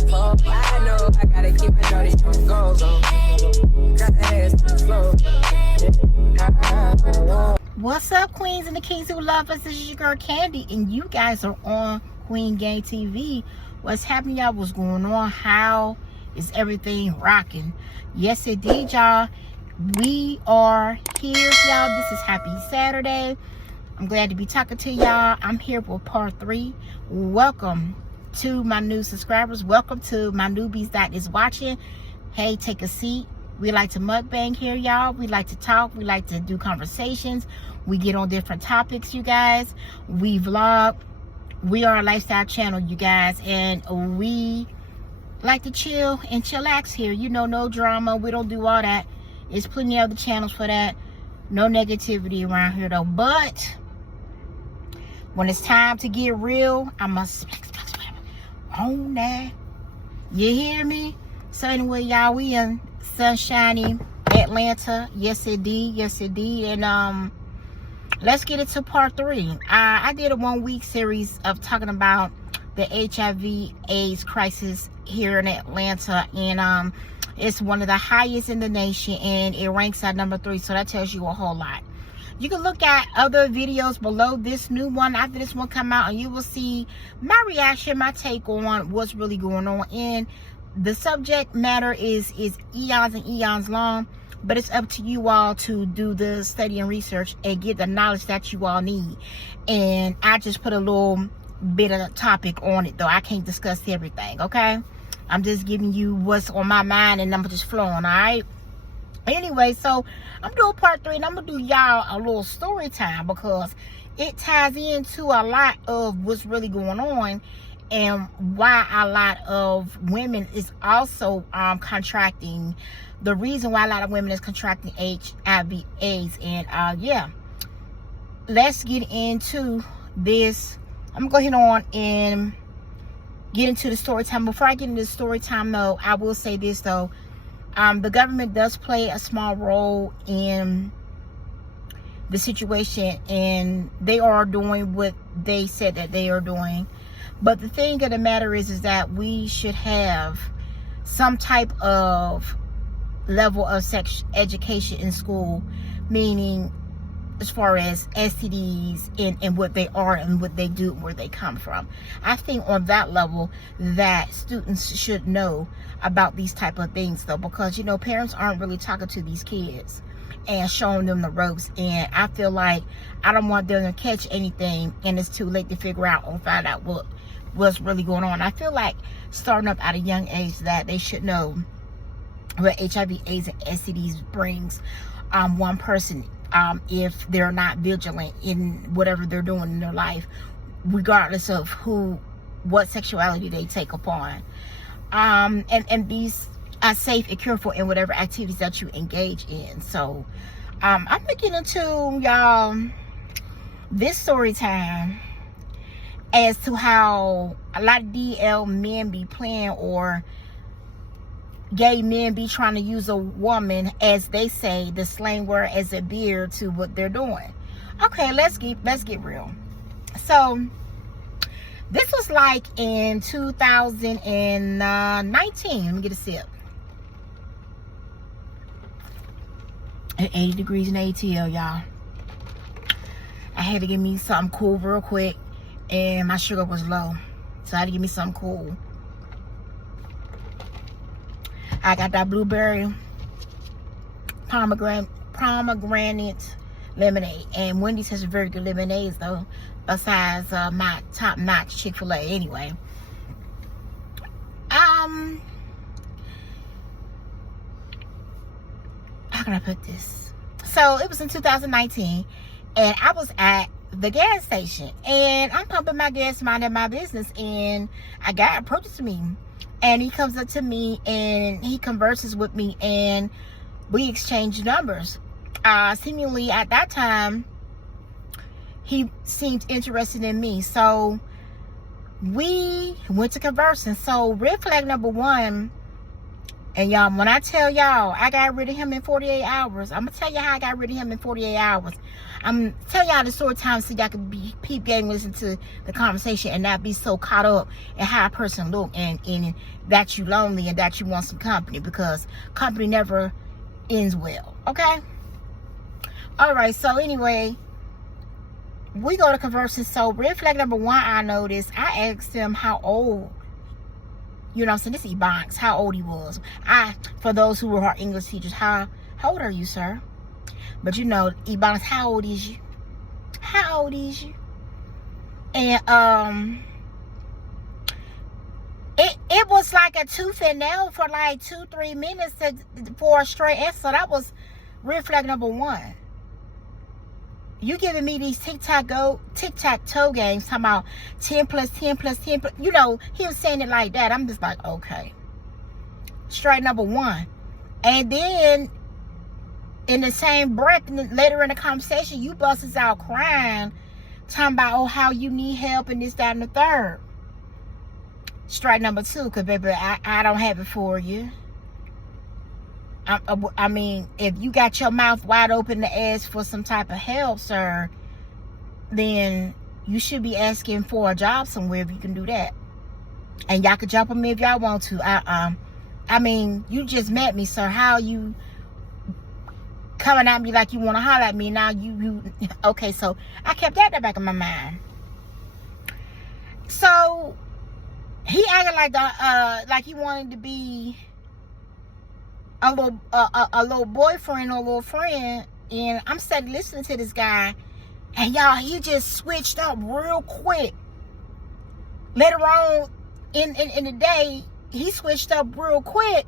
like pole. I know I gotta keep my shorty goals on. Got the ass to the floor. What's up, queens and the kings who love us? This is your girl Candy, and you guys are on Queen Gang TV. What's happening, y'all? What's going on? How is everything rocking? Yes, indeed, y'all. We are here, y'all. This is Happy Saturday. I'm glad to be talking to y'all. I'm here for part 3. Welcome to my new subscribers. Welcome to my newbies that is watching. Hey, take a seat. We like to mukbang here, y'all. We like to talk. We like to do conversations. We get on different topics, you guys. We vlog. We are a lifestyle channel, you guys. And we like to chill and chillax here. You know, no drama. We don't do all that. There's plenty of other channels for that. No negativity around here, though. But when it's time to get real, I must own that. You hear me? So anyway, y'all, we in sunshiny Atlanta. Yes indeed, yes indeed. And let's get into part 3. I did a 1-week series of talking about the HIV AIDS crisis here in Atlanta, and it's one of the highest in the nation, and it ranks at number 3, so that tells you a whole lot. You can look at other videos below this new one after this one come out, and you will see my reaction, my take on what's really going on. And the subject matter is eons and eons long, but it's up to you all to do the study and research and get the knowledge that you all need. And I just put a little bit of a topic on it, though. I can't discuss everything, okay? I'm just giving you what's on my mind, and I'm just flowing, all right? Anyway, so I'm doing part 3, and I'm gonna do y'all a little story time because it ties into a lot of what's really going on and why a lot of women is also contracting. The reason why a lot of women is contracting HIV AIDS. And yeah, let's get into this. I'm gonna go ahead on and get into the story time. Before I get into the story time, though, I will say this, though. The government does play a small role in the situation, and they are doing what they said that they are doing. But the thing of the matter is that we should have some type of level of sex education in school, meaning as far as STDs and what they are and what they do and where they come from. I think on that level that students should know about these type of things, though, because, you know, parents aren't really talking to these kids and showing them the ropes. And I feel like I don't want them to catch anything and it's too late to figure out or find out what's really going on. I feel like starting up at a young age that they should know what HIV, AIDS, and STDs brings one person, if they're not vigilant in whatever they're doing in their life, regardless of what sexuality they take upon, and be safe and careful in whatever activities that you engage in. So I'm gonna get into y'all this story time as to how a lot of DL men be playing, or gay men be trying to use a woman, as they say, the slang word, as a beard to what they're doing. Okay, let's get real. So this was like in 2019. Let me get a sip. At 80 degrees in ATL, y'all. I had to give me something cool real quick, and my sugar was low, so I had to give me something cool. I got that blueberry pomegranate lemonade, and Wendy's has very good lemonades, though, besides my top-notch Chick-fil-A. Anyway, how can I put this? So it was in 2019, and I was at the gas station, and I'm pumping my gas, minding my business, and a guy approaches me. And he comes up to me and he converses with me, and we exchange numbers. Seemingly at that time, he seemed interested in me. So we went to conversing. So red flag number 1, And y'all, when I tell y'all I got rid of him in 48 hours, I'm going to tell you how I got rid of him in 48 hours. I'm going to tell y'all the story time so y'all can be peep game, listen to the conversation and not be so caught up in how a person look and that you lonely and that you want some company, because company never ends well. Okay? All right. So anyway, we go to conversing. So red flag number one, I noticed, I asked him how old, you know what I'm saying, this is Ebonics, how old he was. For those who were our English teachers, how old are you, sir? But you know, Ebonics, how old is you? How old is you? And it was like a tooth and nail for like 2-3 minutes for a straight answer. That was red flag number one. You giving me these tic-tac-toe games talking about 10 plus 10 plus 10 plus, you know, he was saying it like that. I'm just like, okay. Straight number one. And then in the same breath, later in the conversation, you busts out crying, talking about, oh, how you need help and this, that, and the third. Straight number two, because baby, I don't have it for you. I mean, if you got your mouth wide open to ask for some type of help, sir, then you should be asking for a job somewhere if you can do that. And y'all can jump on me if y'all want to. I mean, you just met me, sir. How you coming at me like you want to holler at me? Now you okay, so I kept that in the back of my mind. So he acted like he wanted to be a little boyfriend or a little friend, and I'm sitting listening to this guy, and y'all, he just switched up real quick. Later on in the day, he switched up real quick,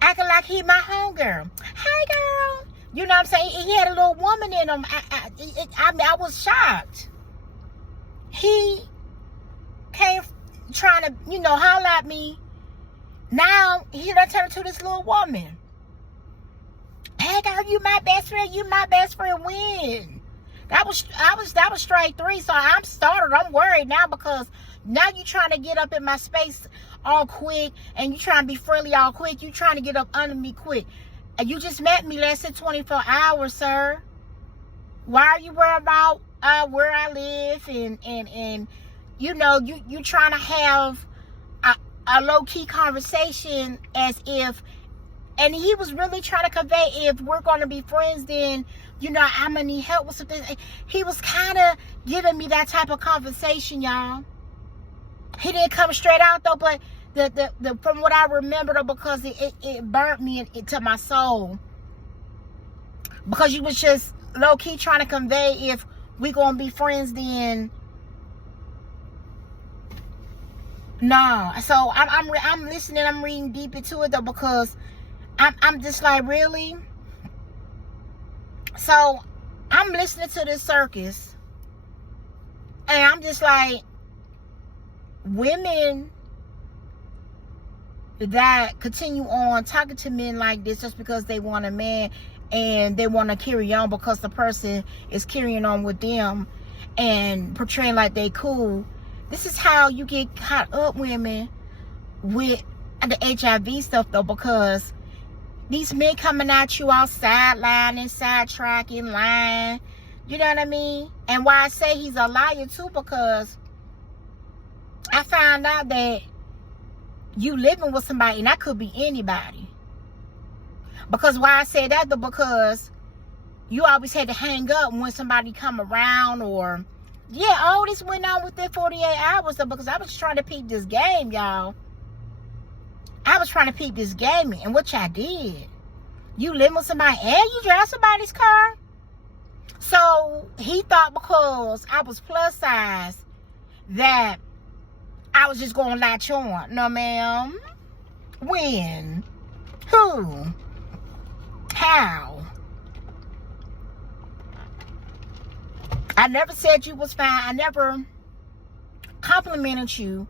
acting like he my homegirl. Hey girl, you know what I'm saying? He had a little woman in him. I was shocked. He came trying to, you know, holler at me. Now he done turned to this little woman. Hey girl, you my best friend. You my best friend. When? That was straight three. So I'm startled. I'm worried now, because now you trying to get up in my space all quick, and you trying to be friendly all quick. You trying to get up under me quick. And you just met me less than 24 hours, sir. Why are you worried about where I live and you know, you trying to have a low-key conversation as if, and he was really trying to convey, if we're going to be friends, then, you know, I'm going to need help with something. He was kind of giving me that type of conversation, y'all. He didn't come straight out, though, but the from what I remember, though, because it burnt me to my soul. Because you was just low-key trying to convey, if we're going to be friends, then no. So I'm listening. I'm reading deep into it, though, because I'm just like, really. So I'm listening to this circus, and I'm just like, women that continue on talking to men like this just because they want a man and they want to carry on because the person is carrying on with them and portraying like they cool. This is how you get caught up, women, with the HIV stuff, though, because these men coming at you all sidelining, sidetracking, lying. You know what I mean? And why I say he's a liar, too, because I found out that you living with somebody, and that could be anybody. Because why I say that, though, because you always had to hang up when somebody come around, or yeah, all this went on within 48 hours, though, because I was trying to peep this game, y'all. I was trying to peep this game, and what y'all did, you live with somebody and you drive somebody's car. So he thought because I was plus size that I was just going to latch on. No, ma'am. When? Who? How? I never said you was fine. I never complimented you.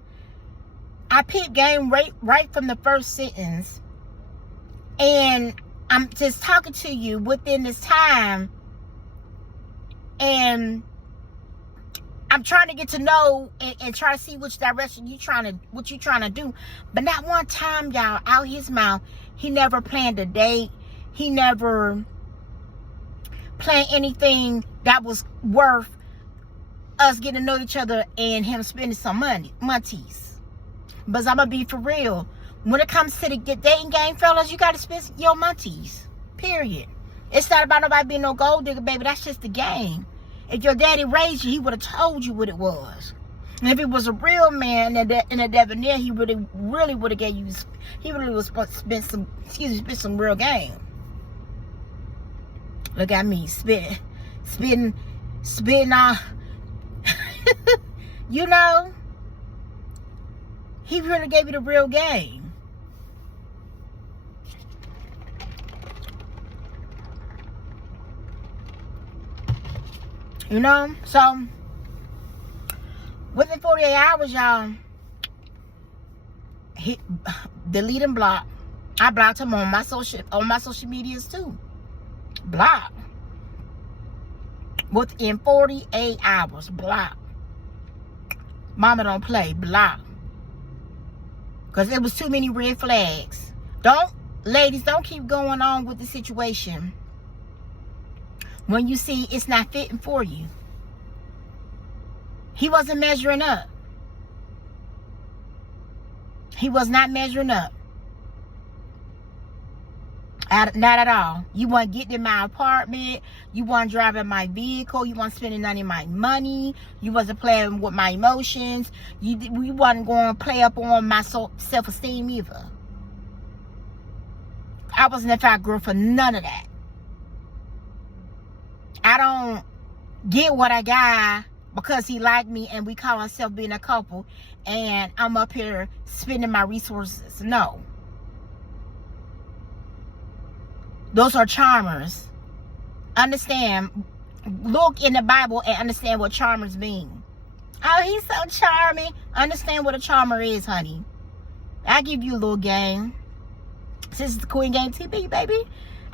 I picked game right from the first sentence. And I'm just talking to you within this time. And I'm trying to get to know and try to see which direction what you trying to do. But not one time, y'all, out his mouth, he never planned a date. He never planned anything that was worth us getting to know each other and him spending some monies. But I'm gonna be for real. When it comes to the dating game, fellas, you gotta spend your monies. Period. It's not about nobody being no gold digger, baby. That's just the game. If your daddy raised you, he would have told you what it was. And if it was a real man and a debonair, he really would have gave you. He really was supposed to spend some real game. Look at me, spitting on. You know, he really gave you the real game. You know, so within 48 hours, y'all, he delete and block. I blocked him on my social medias too. Block. Within 48 hours, block. Mama don't play, block. Because there was too many red flags. Ladies, don't keep going on with the situation when you see it's not fitting for you. He wasn't measuring up. He was not measuring up. Not at all. You weren't getting in my apartment. You weren't driving my vehicle. You weren't spending none of my money. You wasn't playing with my emotions. We wasn't going to play up on my self-esteem either. I wasn't a fat girl for none of that. I don't get what I got because he liked me and we call ourselves being a couple and I'm up here spending my resources. No. Those are charmers. Understand. Look in the Bible and understand what charmers mean. Oh, he's so charming. Understand what a charmer is, honey. I give you a little game. This is the Queen Game TV, baby.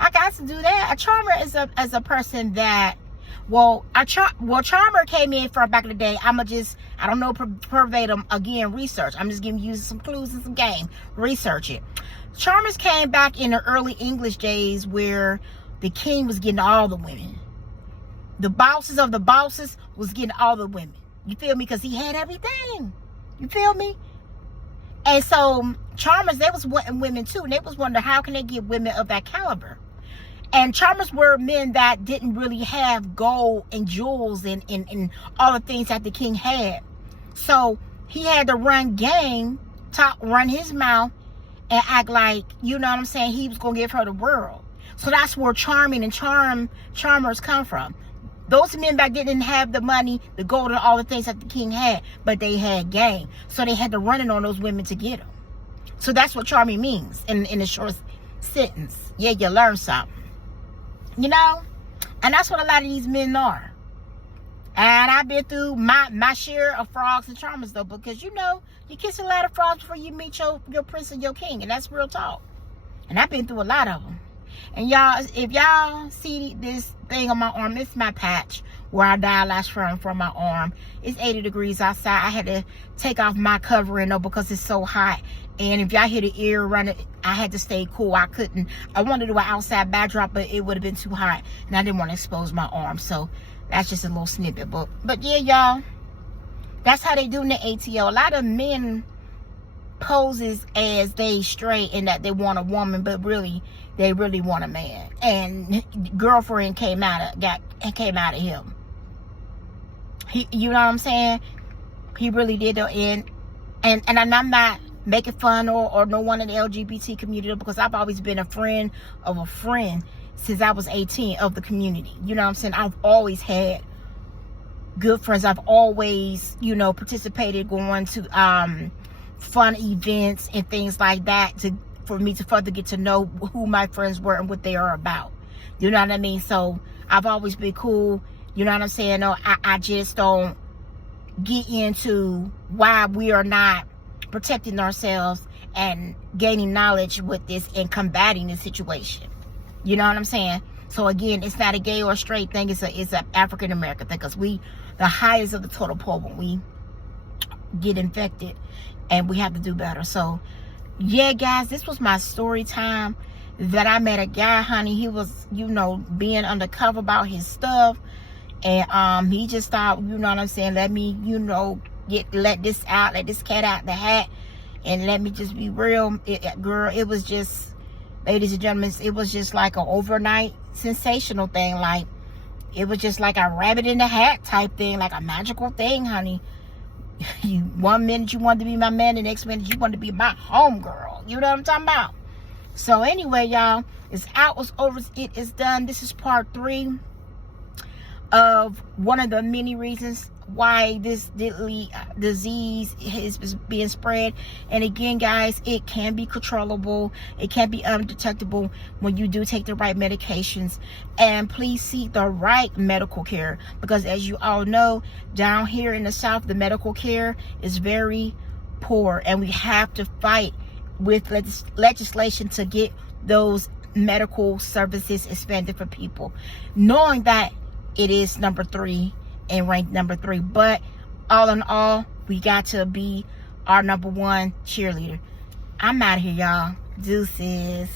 I got to do that. A charmer is a person that, charmer came in from back in the day. I don't know verbatim, again, research. I'm just giving you some clues and some game. Research it. Charmers came back in the early English days where the king was getting all the women. The bosses of the bosses was getting all the women. You feel me? Because he had everything. You feel me? And so charmers, they was wanting women too. And they was wondering how can they get women of that caliber. And charmers were men that didn't really have gold and jewels and all the things that the king had. So he had to run game, run his mouth, and act like, you know what I'm saying, he was going to give her the world. So that's where charming and charmers come from. Those men back then didn't have the money, the gold, and all the things that the king had, but they had game. So they had to run it on those women to get them. So that's what charming means in a short sentence. Yeah, you learn something. You know? And that's what a lot of these men are. And I've been through my share of frogs and charmers, though, because, you know, you kiss a lot of frogs before you meet your prince and your king, and that's real talk. And I've been through a lot of them. And y'all, if y'all see this thing on my arm, it's my patch where I dilash from my arm. It's 80 degrees outside. I had to take off my covering, though, because it's so hot. And if y'all hear the air running, I had to stay cool. I wanted to do an outside backdrop, but it would have been too hot, and I didn't want to expose my arm. So that's just a little snippet. But yeah, y'all, that's how they do in the ATL. A lot of men poses as they straight and that they want a woman, but really they really want a man. And girlfriend came out of him. You know what I'm saying? He really did though. And I'm not making fun or no one in the LGBT community, because I've always been a friend of a friend since I was 18 of the community. You know what I'm saying? I've always had good friends. I've always, you know, participated going to fun events and things like that for me to further get to know who my friends were and what they are about. You know what I mean? So I've always been cool. You know what I'm saying? No, I just don't get into why we are not protecting ourselves and gaining knowledge with this and combating the situation. You know what I'm saying? So again, it's not a gay or straight thing. It's a African American thing, because we the highest of the total poll when we get infected, and we have to do better. So yeah, guys, this was my story time that I met a guy, honey. He was, you know, being undercover about his stuff, and he just thought, you know what I'm saying, let me, you know, let this cat out the hat, and let me just be real. Girl, it was just, ladies and gentlemen, it was just like an overnight sensational thing. Like, it was just like a rabbit in the hat type thing, like a magical thing, honey. You, one minute you wanted to be my man, the next minute you wanted to be my homegirl. You know what I'm talking about? So anyway, y'all, it's out, it's over, it is done. This is part 3 of one of the many reasons why this deadly disease is being spread. And again, guys, it can be controllable, it can be undetectable when you do take the right medications. And please seek the right medical care, because as you all know, down here in the South, the medical care is very poor, and we have to fight with legislation to get those medical services expanded for people, knowing that it is number 3 and ranked number 3. But all in all, we got to be our number 1 cheerleader. I'm out of here, y'all. Deuces.